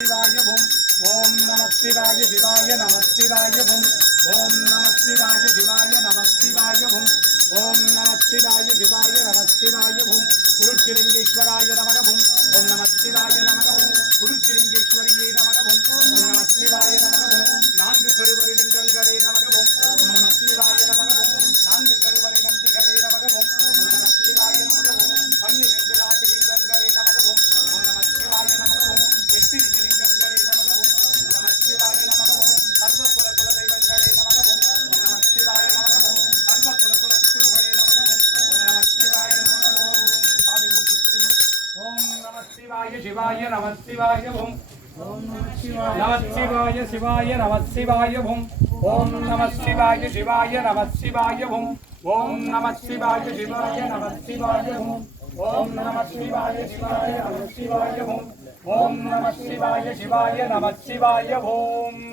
ఓం నమస్తివాయ శివాయ నమస్తివాయ భుం ఓం నమస్తివాయ శివాయ నమస్తివాయ భుం ఓం నమస్తివాయ శివాయ నమస్తివాయ భుం కురుచిలింగేశ్వరాయ నమగభుం ఓం నమస్తివాయ నమగభుం కురుచిలింగేశ్వరియే నమగభుం ఓం నమస్తివాయ நமः சிவாய சிவாய நமः சிவாய ஓம் நமः சிவாய சிவாய நமः சிவாய ஓம் ஓம் நமः சிவாய சிவாய நமः சிவாய ஓம் ஓம் நமः சிவாய சிவாய நமः சிவாய ஓம் ஓம் நமः சிவாய சிவாய நமः சிவாய ஓம் ஓம் நமः சிவாய சிவாய நமः சிவாய ஓம்